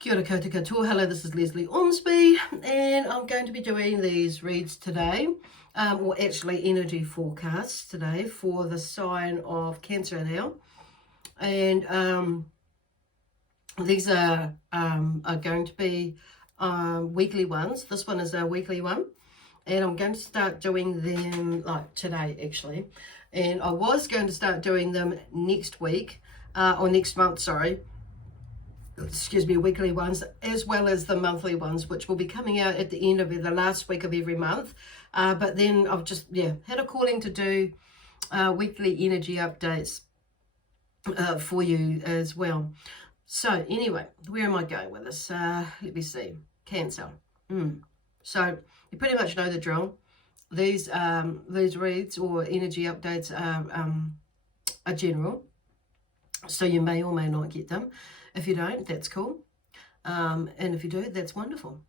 Kia ora koutou katoa. Hello, this is Lesley Ormsby, and I'm going to be doing these reads today, or actually energy forecasts today for the sign of Cancer now. And these are going to be weekly ones. This one is a weekly one, and I'm going to start doing them like today actually. And I was going to start doing them next week, or next month, sorry. Excuse me, weekly ones, as well as the monthly ones, which will be coming out at the end of the last week of every month. But then I've just, had a calling to do weekly energy updates for you as well. So anyway, where am I going with this? Let me see. Cancer. So you pretty much know the drill. These reads or energy updates are general. So you may or may not get them. If you don't, that's cool. And if you do, that's wonderful.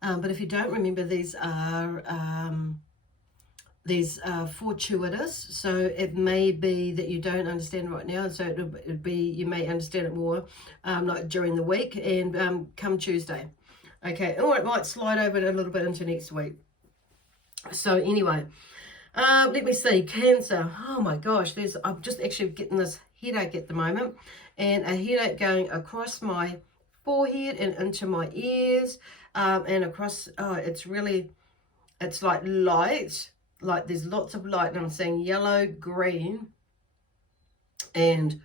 But if you don't, remember these are fortuitous. So it may be that you don't understand right now. So it'd be, you may understand it more like during the week and come Tuesday. Okay, or it might slide over a little bit into next week. So anyway, let me see, Cancer. Oh my gosh, I'm just actually getting this headache at the moment, and a headache going across my forehead and into my ears, and across, it's like light, like there's lots of light, and I'm seeing yellow, green, and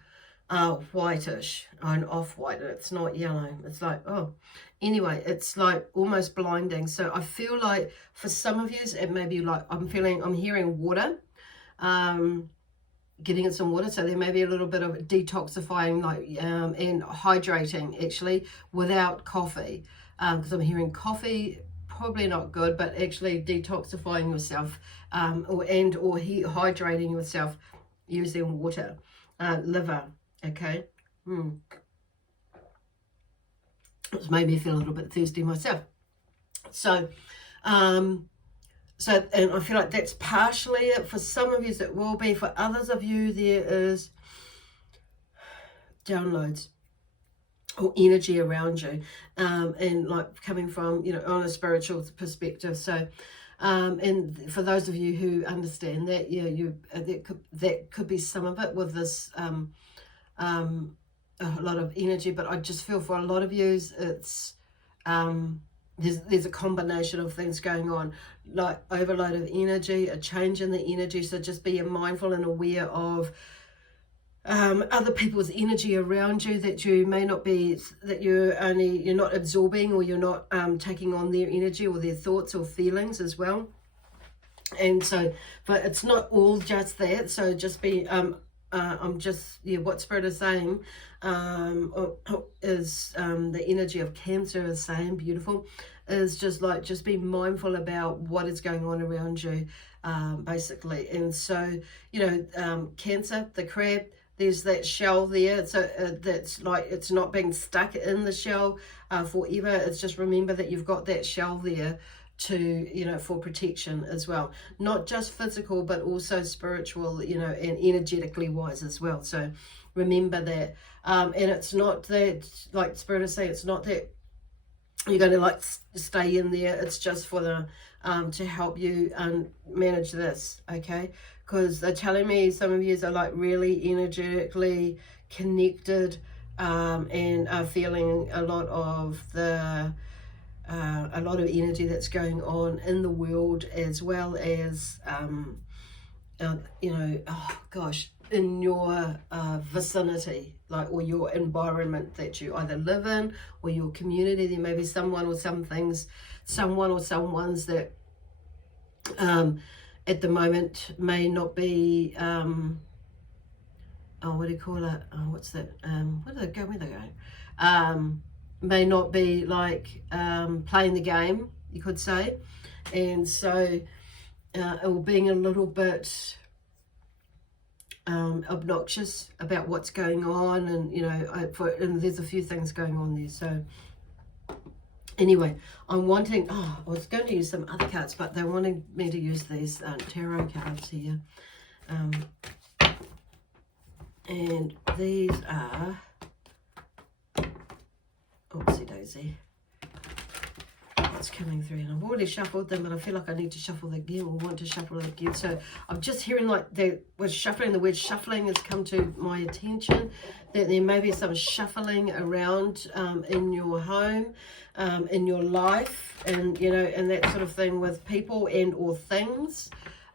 whitish, and off-white. It's not yellow, it's like, anyway, it's like almost blinding. So I feel like for some of you, it may be like, I'm hearing water, getting in some water. So there may be a little bit of detoxifying, like, and hydrating actually without coffee, because I'm hearing coffee, probably not good, but actually detoxifying yourself, or hydrating yourself using water. Liver, okay. It's made me feel a little bit thirsty myself. So, and I feel like that's partially it. For some of you, it will be. For others of you, there is downloads or energy around you, and like coming from, on a spiritual perspective. So, and for those of you who understand that, that could be some of it with this, a lot of energy. But I just feel for a lot of you, it's there's a combination of things going on, like overload of energy, a change in the energy. So just be mindful and aware of other people's energy around you, that you may not be, that you're not absorbing, or you're not taking on their energy or their thoughts or feelings as well. And so, but it's not all just that. So just be what Spirit is saying is the energy of Cancer is saying, beautiful, is just be mindful about what is going on around you, basically. And so, Cancer, the crab, there's that shell there. So that's like, it's not being stuck in the shell forever. It's just remember that you've got that shell there to, for protection as well, not just physical but also spiritual, and energetically wise as well. So remember that, and it's not that, like Spirit is saying, it's not that you're going to like stay in there. It's just for the to help you manage this, okay? Because they're telling me some of you are like really energetically connected, and are feeling a lot of energy that's going on in the world, as well as in your vicinity, like, or your environment that you either live in, or your community. There may be someone or someone's that at the moment may not be what do you call it, what's that, where they're going, may not be like playing the game, you could say. And so or being a little bit obnoxious about what's going on, and and there's a few things going on there. So anyway, I'm wanting, I was going to use some other cards, but they wanted me to use these tarot cards here, and these are Oopsie daisy. What's coming through? And I've already shuffled them, but I feel like I need to shuffle them again, or want to shuffle it again. So I'm just hearing like the word shuffling has come to my attention, that there may be some shuffling around in your home, in your life, and you know, and that sort of thing with people and or things,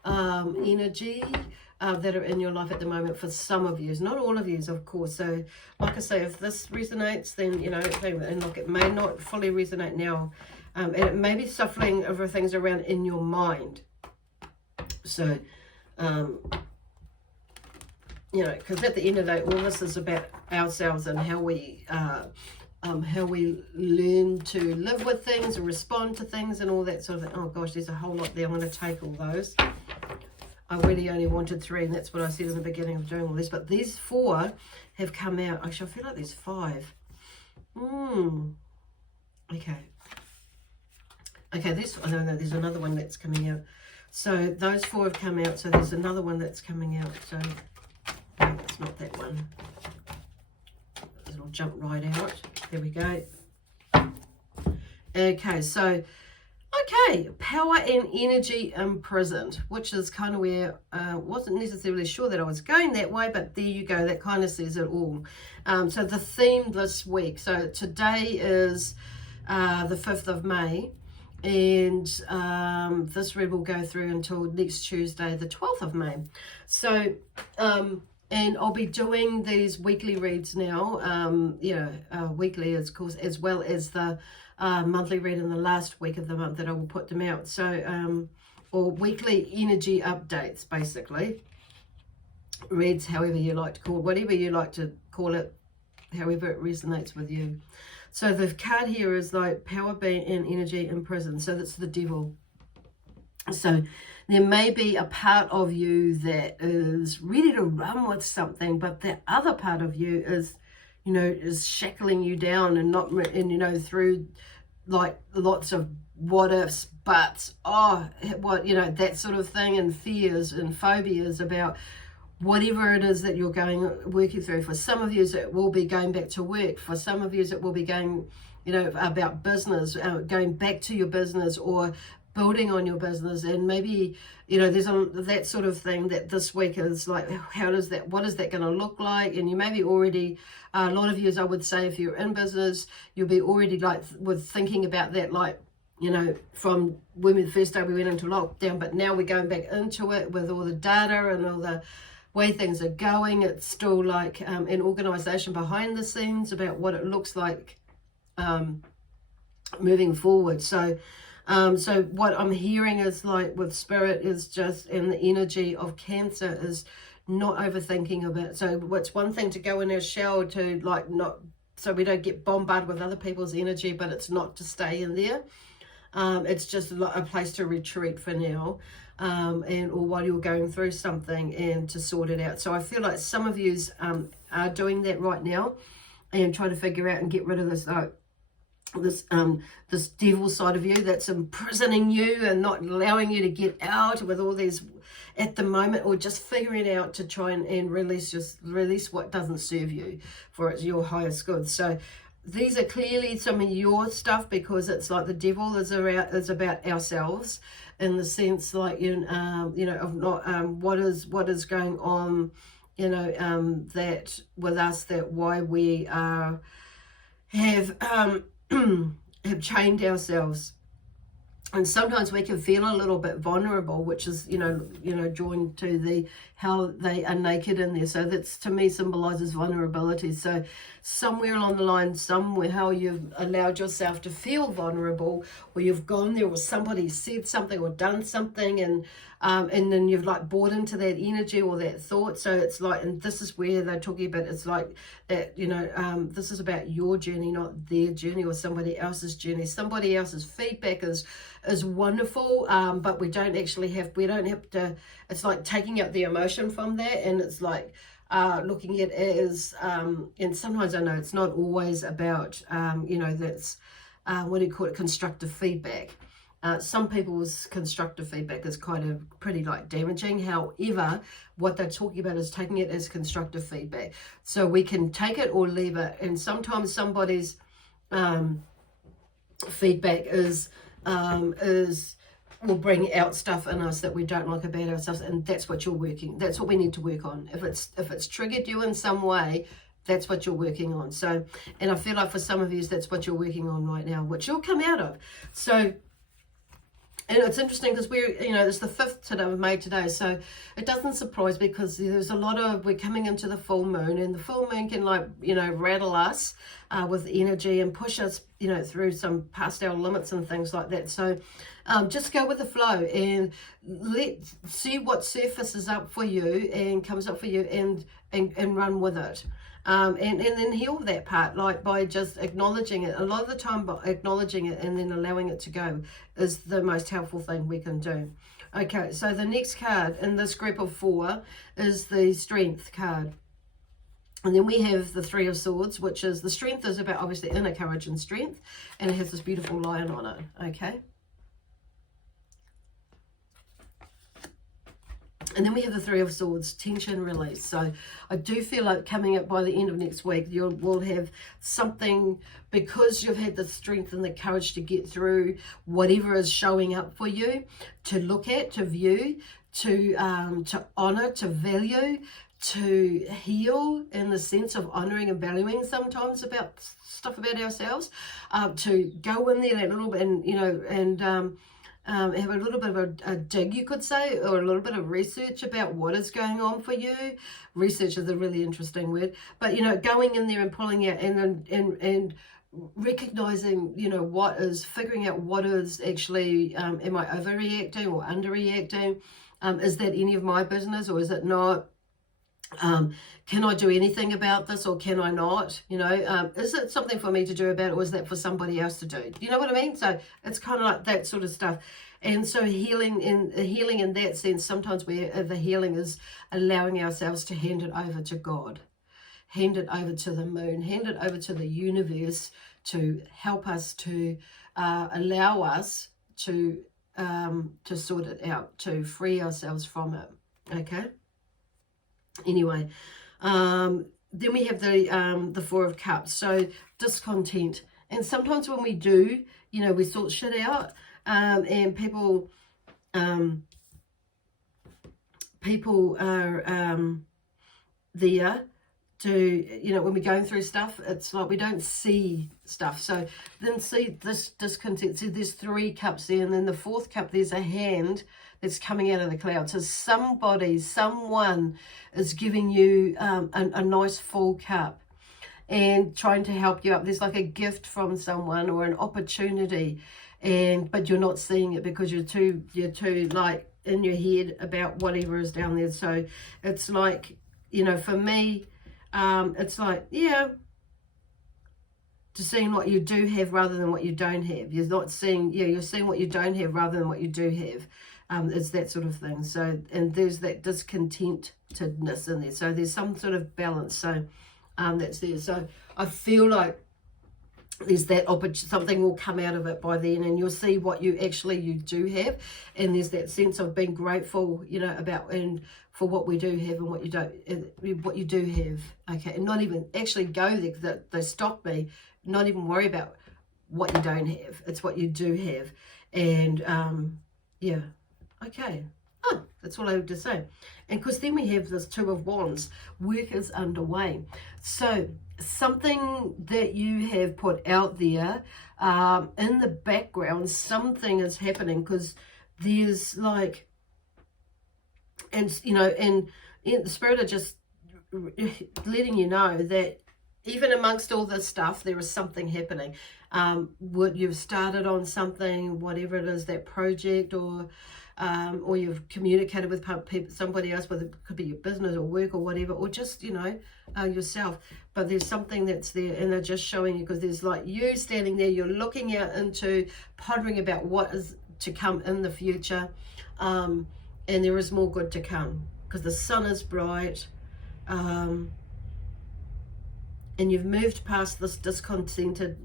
energy that are in your life at the moment for some of you, not all of you, of course. So like I say, if this resonates, then you know, and like it may not fully resonate now. And it may be shuffling over things around in your mind. So, you know, because at the end of the day, all this is about ourselves and how we learn to live with things or respond to things and all that sort of thing. Oh gosh, there's a whole lot there. I'm going to take all those. I really only wanted 3, and that's what I said in the beginning of doing all this. But these 4 have come out. Actually, I feel like there's 5. Okay. Okay, this, I don't know, there's another one that's coming out. So those 4 have come out, so there's another one that's coming out. So, no, it's not that one. It'll jump right out. There we go. Okay, so, okay, power and energy imprisoned, which is kind of where I wasn't necessarily sure that I was going that way, but there you go, that kind of says it all. So the theme this week, so today is the 5th of May. And this read will go through until next Tuesday, the 12th of May. So, and I'll be doing these weekly reads now, weekly, of course, as well as the monthly read in the last week of the month that I will put them out. So, or weekly energy updates, basically. Reads, however you like to call it, whatever you like to call it, however it resonates with you. So the card here is like power being and energy in prison. So that's the devil. So there may be a part of you that is ready to run with something, but the other part of you is, you know, is shackling you down and not, and you know, through like lots of what ifs, buts, what, you know, that sort of thing, and fears and phobias about whatever it is that you're working through. For some of you, it will be going back to work. For some of you, it will be going, you know, about business, going back to your business or building on your business. And maybe, you know, there's that sort of thing that this week is like, what is that going to look like? And you may be already, a lot of you, as I would say, if you're in business, you'll be already like with thinking about that, like, you know, from when the first day we went into lockdown, but now we're going back into it with all the data and all the way things are going. It's still like an organization behind the scenes about what it looks like moving forward. So so what I'm hearing is like with spirit is just, and the energy of Cancer is not overthinking of it. So it's one thing to go in our shell to like not, so we don't get bombarded with other people's energy, but it's not to stay in there. It's just a place to retreat for now. And or while you're going through something and to sort it out. So I feel like some of you are doing that right now and trying to figure out and get rid of this this devil side of you that's imprisoning you and not allowing you to get out with all these at the moment, or just figuring out to try and release what doesn't serve you for your highest good. So these are clearly some of your stuff, because it's like the devil is about ourselves, in the sense like you know of not what is going on, you know, that with us, that why we have chained ourselves. And sometimes we can feel a little bit vulnerable, which is, you know, joined to the how they are naked in there. So that's, to me, symbolizes vulnerability. So somewhere along the line, somewhere, how you've allowed yourself to feel vulnerable, or you've gone there, or somebody said something or done something, and then you've like bought into that energy or that thought. So it's like, and this is where they're talking about, it's like that, you know, this is about your journey, not their journey or somebody else's journey. Somebody else's feedback is wonderful, but we don't have to, it's like taking out the emotion from that, and it's like looking at it as, and sometimes I know it's not always about, you know, that's, what do you call it, constructive feedback. Some people's constructive feedback is kind of pretty like damaging. However, what they're talking about is taking it as constructive feedback. So we can take it or leave it. And sometimes somebody's feedback will bring out stuff in us that we don't like about ourselves, and that's what that's what we need to work on. If it's triggered you in some way, that's what you're working on. So, and I feel like for some of you, that's what you're working on right now, which you'll come out of. So, and it's interesting because it's the 5th today of May today, so it doesn't surprise me because there's a lot of, we're coming into the full moon, and the full moon can rattle us with energy and push us, through some past our limits and things like that. So just go with the flow and see what surfaces up for you and comes up for you and run with it. And then heal that part, like by just acknowledging it. A lot of the time, by acknowledging it and then allowing it to go is the most helpful thing we can do. Okay, so the next card in this group of 4 is the Strength card. And then we have the 3 of Swords, which is, the Strength is about obviously inner courage and strength, and it has this beautiful lion on it, okay? And then we have the 3 of Swords, tension release. So I do feel like coming up by the end of next week, you will have something, because you've had the strength and the courage to get through whatever is showing up for you, to look at, to view, to honor, to value, to heal in the sense of honoring and valuing sometimes about stuff about ourselves, to go in there a little bit and have a little bit of a dig, you could say, or a little bit of research about what is going on for you. Research is a really interesting word, but going in there and pulling out and recognizing, figuring out what is actually, am I overreacting or underreacting? Is that any of my business or is it not? Can I do anything about this or can I not? Is it something for me to do about it, or is that for somebody else to do? You know what I mean? So it's kind of like that sort of stuff. And so healing in that sense, sometimes the healing is allowing ourselves to hand it over to God, hand it over to the moon, hand it over to the universe to help us, to allow us to sort it out, to free ourselves from it. Okay. Anyway, then we have the 4 of Cups, so discontent. And sometimes when we do, we sort shit out, and people are there to, when we're going through stuff, it's like we don't see stuff. So then see this discontent. See, there's 3 cups there, and then the 4th cup, there's a hand that's coming out of the clouds. So someone is giving you a nice full cup and trying to help you up. There's like a gift from someone or an opportunity, but you're not seeing it because you're too like in your head about whatever is down there. So it's like, for me, it's like, to seeing what you do have rather than what you don't have. You're not seeing, you're seeing what you don't have rather than what you do have. It's that sort of thing. So, and there's that discontentedness in there. So there's some sort of balance. So that's there. So I feel like there's that something will come out of it by then, and you'll see what you do have, and there's that sense of being grateful, about and for what we do have and what you do have. Okay, and not even actually go there because they stop me. Not even worry about what you don't have. It's what you do have, and okay. Oh, that's all I have to say. And because then we have this 2 of Wands, work is underway. So something that you have put out there, in the background, something is happening, because there's like, and the Spirit are just letting you know that even amongst all this stuff, there is something happening. You've started on something, whatever it is, that project, or you've communicated with somebody else, whether it could be your business or work or whatever, or just, yourself. But there's something that's there, and they're just showing you, because there's like you standing there, you're looking out into, pondering about what is to come in the future, and there is more good to come, because the sun is bright, and you've moved past this discontented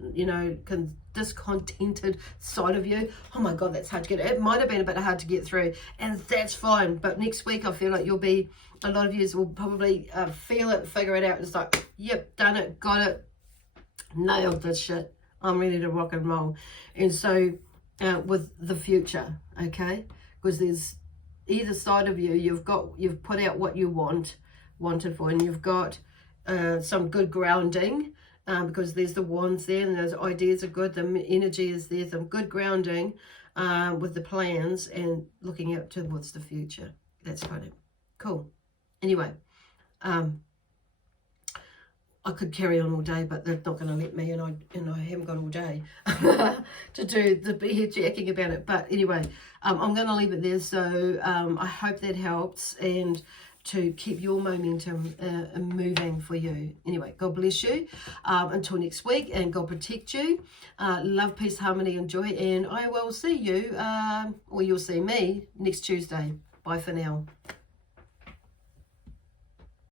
side of you. Oh my God, that's hard to get. It might have been a bit hard to get through, and that's fine. But next week, I feel like a lot of you will probably feel it, figure it out. It's like, yep, done it, got it, nailed this shit. I'm ready to rock and roll. And so with the future, okay, because there's either side of you, you've put out what you wanted for, and you've got some good grounding, because there's the wands there, and those ideas are good, the energy is there, some good grounding with the plans and looking out towards the future. That's kind of cool. Anyway, I could carry on all day, but they're not going to let me, and I haven't got all day to be here jacking about it. But anyway, I'm going to leave it there. So I hope that helps, and to keep your momentum moving for you. Anyway, God bless you until next week, and God protect you. Love, peace, harmony, and joy, and I will see you, or you'll see me next Tuesday. Bye for now.